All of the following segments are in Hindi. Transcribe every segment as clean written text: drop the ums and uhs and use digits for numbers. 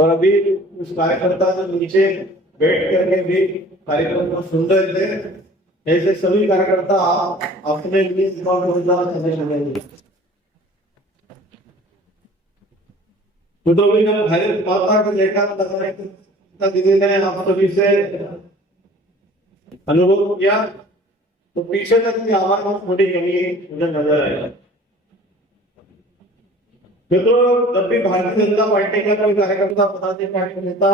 और अभी उस कार्यकर्ता जो नीचे बैठ करके भी कार्यक्रम को सुन रहे थे, ऐसे सभी कार्यकर्ता अपने लिए भारत माता का जयकार दीदी ने आप सभी से अनुभव किया, तो पीछे तक की आवाज में थोड़ी कमी मुझे नजर आएगा। मित्रों, जब भी भारतीय जनता पार्टी का कोई कार्यकर्ता पदाधिकारी नेता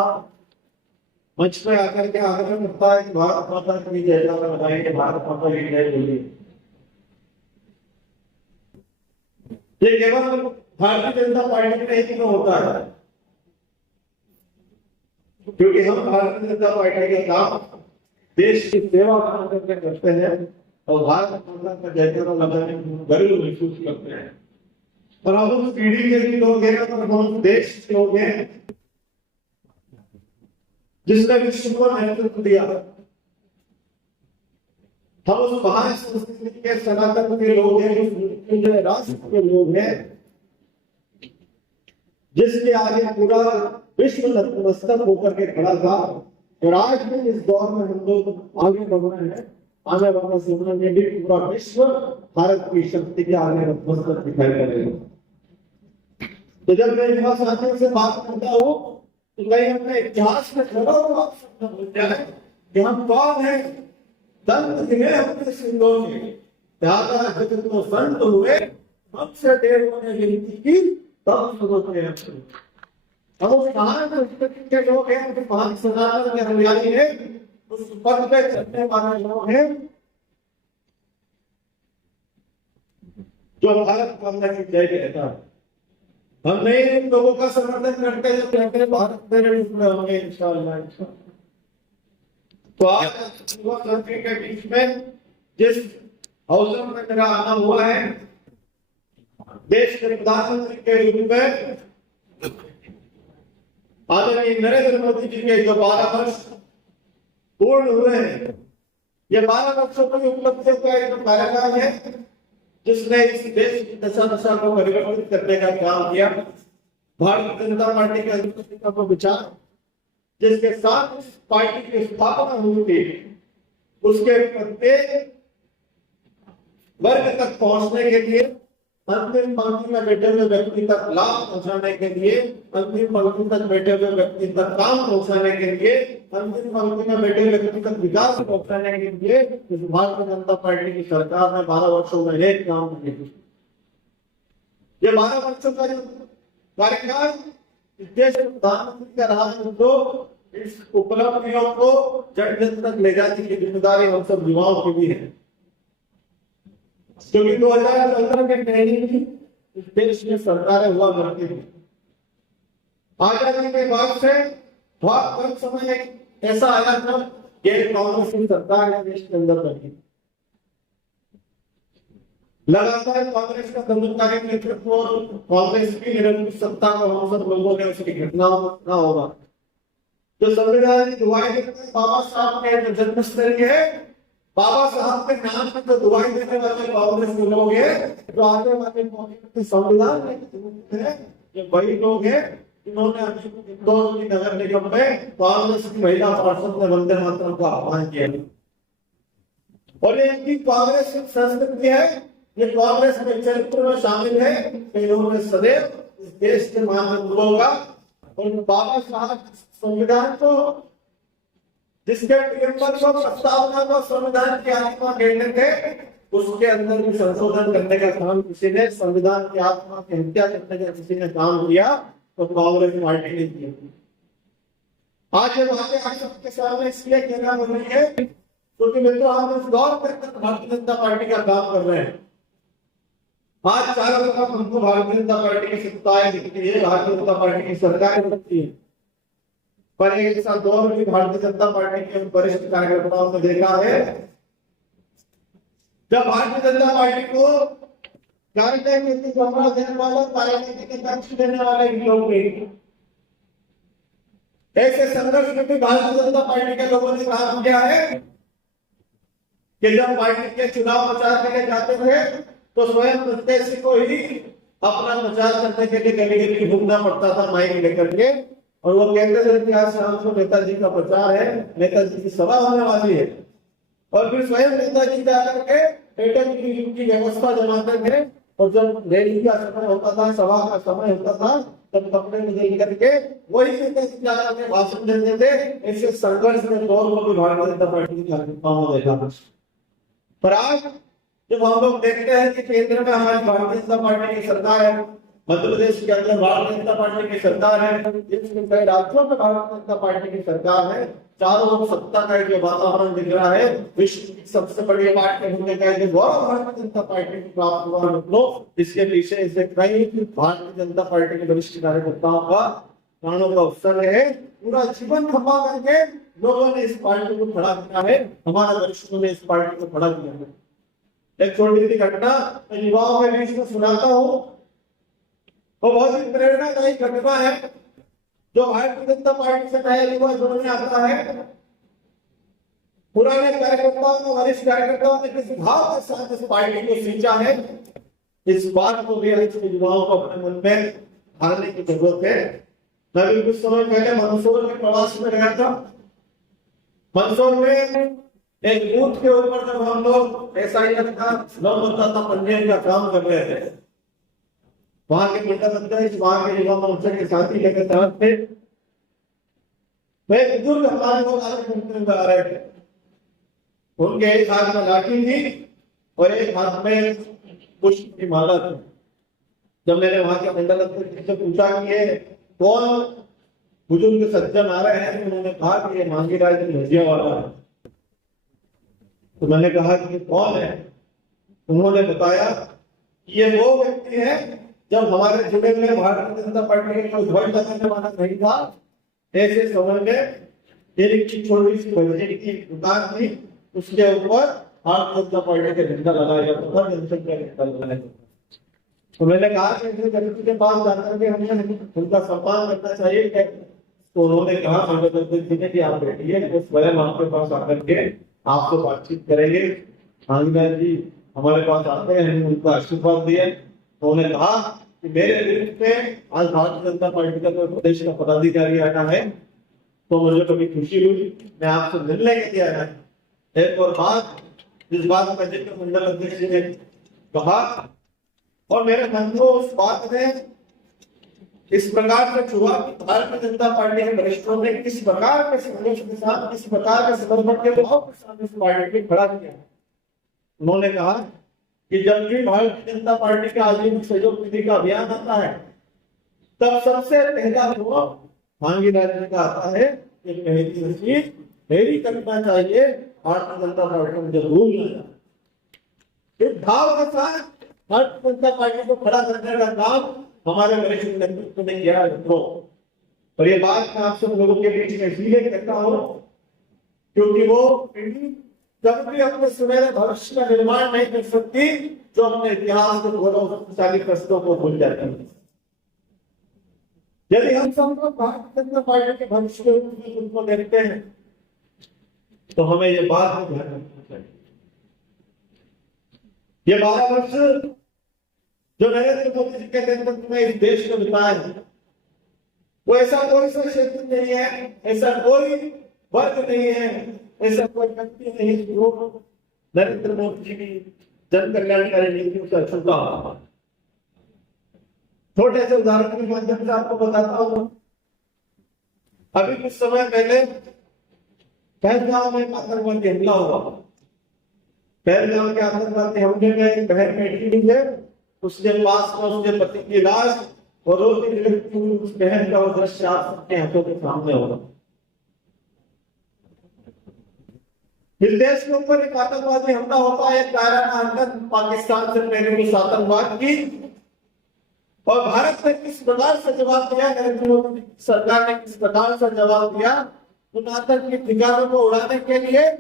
मंच पे आकर के आग्रह करता है कि भारत माता की जयकार बताएंगे, भारत माता की जय बोलिए, ये केवल भारतीय जनता पार्टी में ही होता है, क्योंकि हम भारतीय जनता पार्टी के काम देश की सेवा करके करते हैं और भारत माता का जयकार लगाने में गर्व महसूस करते हैं। और अब उस पीढ़ी के भी लोग हैं और हम देश के लोग हैं जिसने विश्व को नेतृत्व दिया। हम उस महान संस्कृति के सनातन के लोग हैं, राष्ट्र के लोग हैं, जिसके आगे पूरा विश्व नतमस्तक होकर के खड़ा था। और आज भी इस दौर में हम लोग आगे बढ़ रहे हैं। आने वाला समय में भी पूरा विश्व भारत की शक्ति के आगे नतमस्तक दिखाई पड़ेगा। तो जब मैं युवा साथियों से बात करता हूँ तो कहीं अपने इतिहास में खड़ा हुआ कि हम कौन है, दंत गिरे अपने सिंधों में, जगत को संत हुए, हमसे देवों ने विनती की तब सुनते हैं। अब उस महान संस्कृति के लोग हैं, उस महान सनातन के हरियाणी है, उस पद पे चलने वाले लोग हैं जो भारत माता की जय कहता है। हम नहीं इन लोगों का समर्थन करते जो कहते हैं भारत में होंगे इंशाअल्लाह। तो आज युवा साथी के बीच में जिस अवसर में मेरा आना हुआ है, देश के प्रधानमंत्री के रूप में आदरणीय नरेंद्र मोदी जी के जो 12 वर्ष पूर्ण हुए हैं, ये 12 वर्षों की उपलब्धियों का एक कार्यकाल है जिसने इस देश की दशा को परिवर्तित करने का काम किया। भारतीय जनता पार्टी के अधिपति का वो विचार जिसके साथ पार्टी की स्थापना हुई थी, उसके प्रत्येक वर्ग तक पहुंचने के लिए, अंतिम पंक्ति में बैठे हुए व्यक्ति तक लाभ पहुंचाने के लिए, अंतिम पंक्ति तक बैठे हुए व्यक्ति तक काम पहुंचाने के लिए, अंतिम पंक्ति में बैठे हुए व्यक्ति तक विकास पहुंचाने के लिए इस भारतीय जनता पार्टी की सरकार ने 12 वर्षों में एक काम किया। ये 12 वर्षों का जो कार्यकाल देश के प्रधानमंत्री का रहा है, तो इस उपलब्धियों को जड़ जन तक ले जाने की जिम्मेदारी हम सब युवाओं की भी है। क्योंकि 2015 के पहले ही इस देश में सरकारें हुआ करती थी। आजादी के बाद से बहुत कम समय ऐसा आया था कि कांग्रेस की सरकार है देश के अंदर बनी। लगातार कांग्रेस का दमनकारी नेतृत्व और कांग्रेस की निरंकुश सत्ता को हम सब लोगों ने उसकी घटनाओं में सुना होगा। जो संविधान की दुआएं देते हैं, बाबा साहब के जो जन्मस्थल है, बाबा साहब के नाम पर जो दुआएं देने वाले कांग्रेस के लोग हैं, जो आने वाले संविधान ये वही लोग हैं जिन्होंने इंदौर की नगर निगम में कांग्रेस की महिला पार्षद ने वंदे मातरम का आह्वान किया। और ये इनकी कांग्रेस की संस्कृति है, ये कांग्रेस के चरित्र में शामिल है। इन्होंने सदैव इस देश के महान का और बाबा साहब संविधान को, जिसके प्रियम्बर को, प्रस्तावना को संविधान की आत्मा कहते थे, उसके अंदर भी संशोधन करने का काम किसी ने, संविधान की आत्मा की हत्या करने का किसी ने काम किया तो कांग्रेस पार्टी ने किया। आज ये बातें आप सबके सामने इसलिए कहना जरूरी है क्योंकि मित्रों, हम इस दौर में भारतीय जनता पार्टी का काम कर रहे हैं। आज चारों तरफ हमको भारतीय जनता पार्टी की सत्ताएं दिखती है, भारतीय जनता पार्टी की सरकारें दिखती है, पर एक ऐसा दौर भी भारतीय जनता पार्टी के वरिष्ठ कार्यकर्ताओं ने देखा है जब भारतीय जनता पार्टी को राजनीति संभाल देने वाला, राजनीति पक्ष देने वाले लोग नहीं। ऐसे संघर्ष में भी भारतीय जनता पार्टी के लोगों ने काम किया है कि जब पार्टी के चुनाव प्रचार के लिए जाते थे तो स्वयं प्रत्याशी को ही अपना प्रचार करने के लिए गली गली घूमना पड़ता था माइक लेकर के, और वो कहते थे कि आज शाम को नेताजी का प्रचार है, नेताजी की सभा होने वाली है, और फिर स्वयं नेताजी जाकर के एटम की व्यवस्था जमाते थे। और जब रैली का समय होता था, सभा का समय होता था, तब कपड़े बदल करके वही नेताजी जाकर के भाषण देते थे। ऐसे संघर्ष में दौर को भी भारतीय जनता पार्टी की कार्यकर्ताओं ने देखा। पर आज जब हम लोग देखते हैं कि केंद्र में हमारी भारतीय जनता पार्टी की सरकार है, मध्य प्रदेश के अंदर भारतीय जनता पार्टी की सरकार है, कई राज्यों में भारतीय जनता पार्टी की सरकार है, चारों ओर सत्ता का जो वातावरण दिख रहा है, विश्व की सबसे बड़ी पार्टी होने का जो गौरव भारतीय जनता पार्टी को प्राप्त हुआ लोग, इसके पीछे इसे कई भारतीय जनता पार्टी के वरिष्ठ कार्यकर्ताओं का प्राणों का अवसर है। पूरा जीवन खपा करके लोगों ने इस पार्टी को खड़ा किया है, हमारे वरिष्ठों ने इस पार्टी को खड़ा किया है। एक छोटी सी घटना युवाओं के बीच में सुनाता हूँ, वो बहुत ही प्रेरणादायी घटना है। जो भारतीय जनता पार्टी से नया युवा जुड़ने आता है, पुराने कार्यकर्ताओं को, वरिष्ठ कार्यकर्ताओं ने किस भाव के साथ इस पार्टी को सींचा है, इस बात को भी युवाओं को अपने मन में ढालने की जरूरत है। मैं भी कुछ समय पहले मंदसौर के प्रवास में गया था। मंदसौर में एक बूथ के ऊपर जब हम लोग एसआईआर का मतदाता पंजीयन का काम कर रहे थे, वहां के मंडल अध्यक्ष, वहां के युवा मोर्चा के साथी लेकर तहत थे। वे बुजुर्ग हमारे लोग आगे आ रहे थे, उनके एक हाथ में लाठी थी और एक हाथ में पुष्प की माला थी। जब मैंने वहां के मंडल अध्यक्ष से पूछा कि ये कौन बुजुर्ग सज्जन आ रहे हैं, तो उन्होंने कहा कि ये मांगी राय की भजिया वाला है। तो मैंने कहा कि कौन है? उन्होंने बताया कि ये वो व्यक्ति है जब हमारे जुड़े में भारतीय जनता पार्टी के कोई ध्वज लगाने वाला नहीं था, ऐसे समय में एक छोटी सी भजिया की दुकान थी, उसके ऊपर भारतीय जनता पार्टी का झंडा लगाया जाता था, जनसंख्या झंडा लगाया जाता था। तो मैंने कहा कि ऐसे व्यक्ति के पास जाकर के हमें उनका सम्मान करना चाहिए। तो उन्होंने कहा कि आप बैठिए, वो स्वयं आपके पास आकर के आपको बातचीत करेंगे। आनंद जी हमारे पास आते हैं, उनको आशीर्वाद दिए। तो उन्होंने कहा कि मेरे नेतृत्व में आज भारतीय जनता पार्टी का कोई प्रदेश का पदाधिकारी आया है तो मुझे कभी खुशी हुई, मैं आपसे मिलने के लिए आया। एक और बात, जिस बात का जिक्र मंडल अध्यक्ष ने कहा और मेरे मन को उस बात ने इस प्रकार से छुआ कि भारतीय जनता पार्टी के वरिष्ठों ने किस प्रकार के संघर्ष के साथ, किस प्रकार के समर्पण के भाव के साथ इस पार्टी को खड़ा किया। उन्होंने कहा कि जब भी भारतीय जनता पार्टी का आजीवन सहयोग निधि का अभियान आता है, तब सबसे पहला जो भांगी राज्य का आता है, एक पहली तस्वीर मेरी करना चाहिए, भारतीय जनता पार्टी में जरूर इस भाव के साथ भारतीय जनता पार्टी को खड़ा करने का काम हमारे वरिष्ठ नेतृत्व ने किया है। और ये बात मैं आप सब लोगों के बीच में इसलिए कहता हूँ क्योंकि वो पीढ़ी जब भी अपने सुनहरे भविष्य का निर्माण नहीं कर सकती जो अपने इतिहास के गौरवशाली प्रश्नों को भूल जाती है। यदि हम सब लोग भारतीय जनता पार्टी के भविष्य के रूप में उनको देखते हैं तो हमें ये बात ध्यान रखनी चाहिए। ये 12 वर्ष जो नरेंद्र मोदी जी के नेतृत्व में इस देश में बिताए हैं, वो ऐसा कोई सा क्षेत्र नहीं है, ऐसा कोई वर्ग नहीं है, ऐसा कोई व्यक्ति नहीं जो नरेंद्र मोदी जी की जन कल्याणकारी नीतियों से अछूता हो। छोटे से उदाहरण के माध्यम से आपको बताता हूँ। अभी कुछ समय पहले पहलगाम में आतंकवादी हमला हुआ। पहलगाम के आतंकवादी हमले में एक बहन बेटी हुई है, उसके पास में उसके पति की लाश और उस बहन का दृश्य आप सबके आंखों के सामने होगा। इस देश के ऊपर एक आतंकवादी हमला होता है, पाकिस्तान से पहले उस आतंकवाद की, और भारत ने किस प्रकार से जवाब दिया, नरेंद्र मोदी सरकार ने किस प्रकार से जवाब दिया। उन आतंकी ठिकानों को उड़ाने के लिए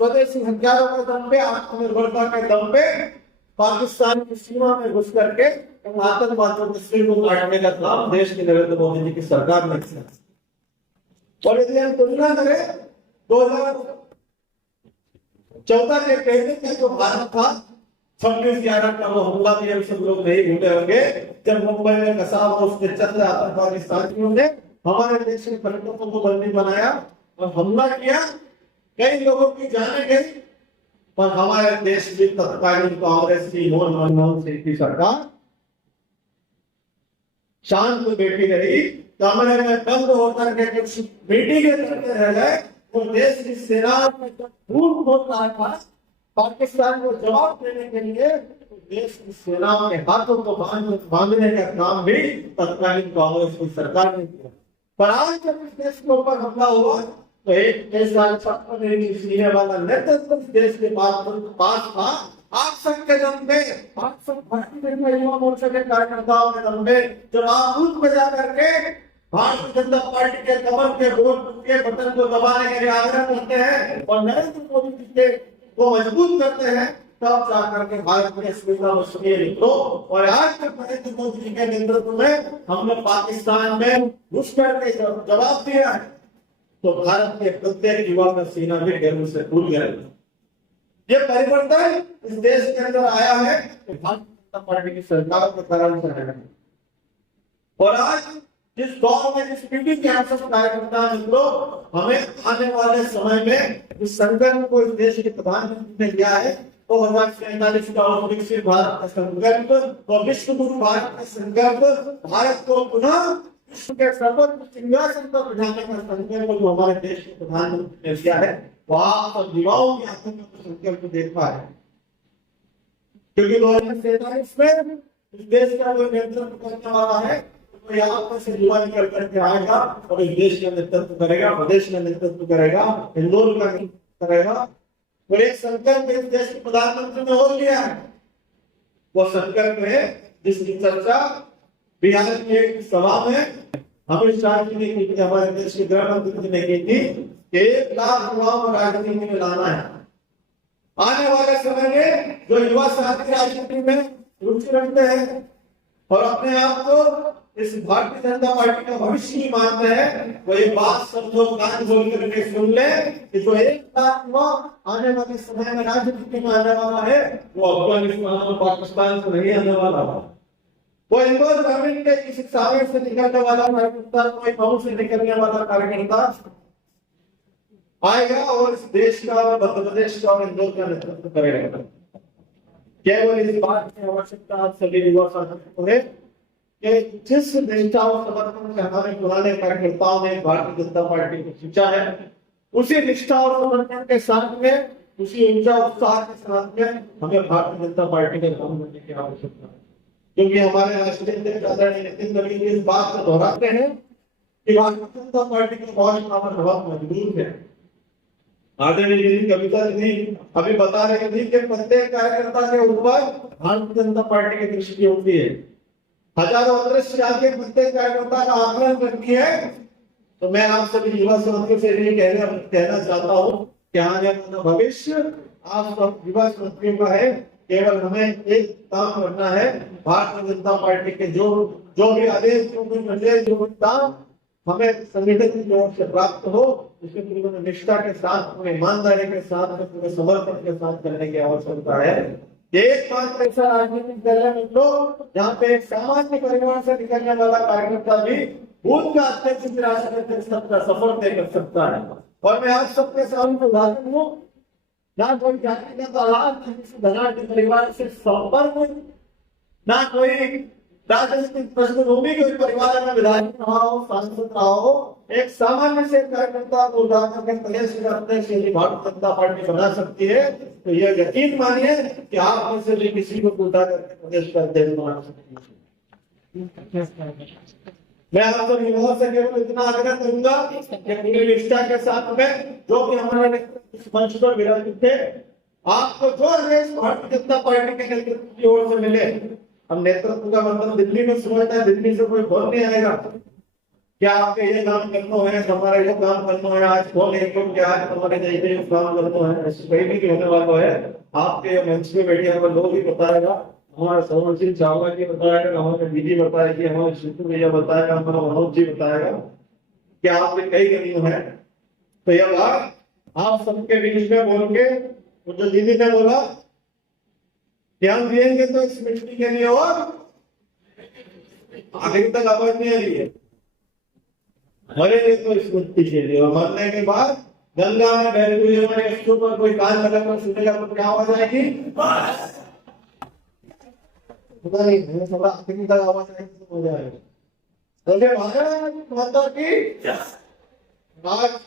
स्वदेशी हथियारों के दम पे, आत्मनिर्भरता के दम पे पाकिस्तान की सीमा में घुस करके आतंकवादियों के सिर को काटने का काम देश के नरेंद्र मोदी जी की सरकार ने किया। और यदि हम तुलना करें 2014 के पहले का जो भारत था, 26/11 का वो हमला भी हम सब लोग नहीं भूले होंगे, जब मुंबई में कसाब उसके चंद आतंकवादी साथियों ने हमारे देश के पर्यटकों को बंदी बनाया और हमला किया, कई लोगों की जानें गई, पर हमारे देश की तत्कालीन कांग्रेस की मनमोहन सिंह की सरकार शांत बैठी रही, कमरे में बंद होकर के कुछ मीटिंगें करते रह गए। वो देश की सेना खून खोल रहा था पाकिस्तान को जवाब देने के लिए, तो देश की सेना के हाथों को बांधने का काम भी तत्कालीन कांग्रेस की सरकार ने किया। पर आज जब इस देश के ऊपर हमला हुआ तो एक ऐसा सीने वाला नेतृत्व देश के पास था। आप सबके दम पे, आप सब भारतीय युवा मोर्चा के कार्यकर्ताओं के दम पे जब आप दूध बजा करके भारतीय जनता पार्टी के कमर के वोट के बटन को दबाने के लिए आग्रह करते हैं और नरेंद्र मोदी जी के को मजबूत करते हैं, तब जाकर के भारत में स्वीकार निकलो। और आज तक नरेंद्र मोदी जी के नेतृत्व में हमने पाकिस्तान में घुस करके जवाब दिया है, तो भारत के प्रत्येक युवा का सीना भी गर्व से फूल गया। ये परिवर्तन इस देश के अंदर आया है तो भारतीय जनता पार्टी की सरकार के कारण से है। और आज जिस दौर में जिस पीढ़ी के हम सब कार्यकर्ता मित्रों, हमें आने वाले समय में इस संकल्प को इस देश के प्रधानमंत्री ने लिया है 2047 का विकसित भारत का संकल्प और विश्व गुरु भारत का संकल्प, भारत को पुनः विश्व के सर्वोच्च सिंहासन पर बिठाने का संकल्प जो हमारे देश के प्रधानमंत्री ने लिया है, वहां पर युवाओं की आंखों में संकल्प देख पाए। क्योंकि 2047 में इस देश का कोई नेतृत्व करने वाला है तो यहाँ पर से युवा निकल करके आएगा और इस देश का नेतृत्व करेगा, प्रदेश का नेतृत्व करेगा, इंदौर का करेगा। और एक संकल्प इस देश के प्रधानमंत्री ने और लिया है, वो संकल्प है जिसकी चर्चा बिहार की एक सभा में अमित शाह जी ने की, हमारे देश के गृह मंत्री ने की थी, 1 लाख युवाओं को राजनीति में लाना है। आने वाले समय में जो युवा साथी राजनीति में रुचि रखते हैं और अपने आप को इस भारतीय जनता पार्टी का भविष्य ही मानते हैं, वो ये बात सब लोग कान खोल करके सुन ले कि जो 1 लाख युवा आने वाले समय में राजनीति में आने वाला है, वो अफगानिस्तान और पाकिस्तान से नहीं आने वाला। वो इंदौर ग्रामीण के किसी सागर से निकलने वाला कार्यकर्ता, कोई मऊ से निकलने वाला कार्यकर्ता आएगा और इस देश का, मध्य प्रदेश का और इंदौर का नेतृत्व करेगा। केवल इस बात की आवश्यकता आप सभी युवा साथियों को है कि जिस निष्ठा और समर्पण से हमारे पुराने कार्यकर्ताओं ने भारतीय जनता पार्टी को खींचा है, उसी निष्ठा और समर्पण के साथ में, उसी ऊर्जा उत्साह के साथ में हमें भारतीय जनता पार्टी के काम करने की आवश्यकता है। क्योंकि हमारे राष्ट्रीय अध्यक्ष आदरणीय नितिन नवीन इस बात को दोहराते हैं कि भारतीय जनता पार्टी की बहुत बहुत मजबूत है। आदरणीय जी कविता जी अभी बता रहे थे कि प्रत्येक कार्यकर्ता के ऊपर भारतीय जनता पार्टी की दृष्टि होती है। हजारों अदृश्य आगे प्रत्येक कार्यकर्ता का आकलन करती है। तो मैं आप सभी युवा साथियों से ये कहना चाहता हूँ कि आने वाला भविष्य आप सब युवा साथियों का है। केवल हमें एक काम करना है, भारतीय जनता पार्टी के जो भी आदेश, जो भी निर्देश, जो भी काम हमें संगठन की ओर से प्राप्त हो, उसे पूरी निष्ठा के साथ, पूरी ईमानदारी के साथ, पूरे समर्पण के साथ करने की आवश्यकता है। एकमात्र ऐसा राजनीतिक दल है मित्रों जहाँ पे एक सामान्य परिवार से निकलने वाला कार्यकर्ता भी बूथ का अध्यक्ष भी राष्ट्रीय अध्यक्ष का सफर तय कर सकता है। और मैं आप सबके सामने उदाहरण हूँ, ना कोई जातिगत आधार, धनाढ़ी परिवार से संपर्क, ना कोई राजनीतिक पृष्ठभूमि, कोई परिवार में विधायक रहा हो, सांसद रहा हो, एक सामान्य से कार्यकर्ता को उठाकर के प्रदेश के अध्यक्ष यदि भारतीय जनता पार्टी बना सकती है, तो यह यकीन मानिए कि आप में से भी किसी को उठा करके प्रदेश का अध्यक्ष बना सकती है। मैं आप सब युवाओं से केवल इतना आग्रह करूंगा कि पूरी निष्ठा के साथ में जो कि हमारे मंच पर विराजित थे, आपको जो आदेश भारतीय जनता पार्टी के नेतृत्व की ओर से मिले, हम नेतृत्व का मतलब दिल्ली में समझता है, दिल्ली से कोई फोन नहीं आएगा क्या आपके ये काम करना है, हमारा ये काम करना है, आज फोन एक क्या आज हमारे ये काम करना है, कहीं भी होने वाला है। आपके मंच में बैठे हुए लोग ही बताएगा, हमारा सरवन सिंह चावला जी बताएगा, हमारे दीदी बताएगी, हमारे शिशु भैया बताएगा, हमारा मनोज जी बताएगा कि आपने कई कमी है। तो यह बात आप सबके बीच में बोल के, जो दीदी ने बोला ध्यान दिएंगे तो इस मिट्टी के लिए और आगे तक आवाज नहीं आ रही है। मरेंगे तो स्मृति के लिए, और मरने के बाद गंगा में बहते हुए हमारे उसके ऊपर कोई कान लगाकर सुनेगा तो क्या आवाज आएगी? पता नहीं, मैं थोड़ा आखिरी तक आवाज आएगी तो हो जाएगा। तो भारत माता की आज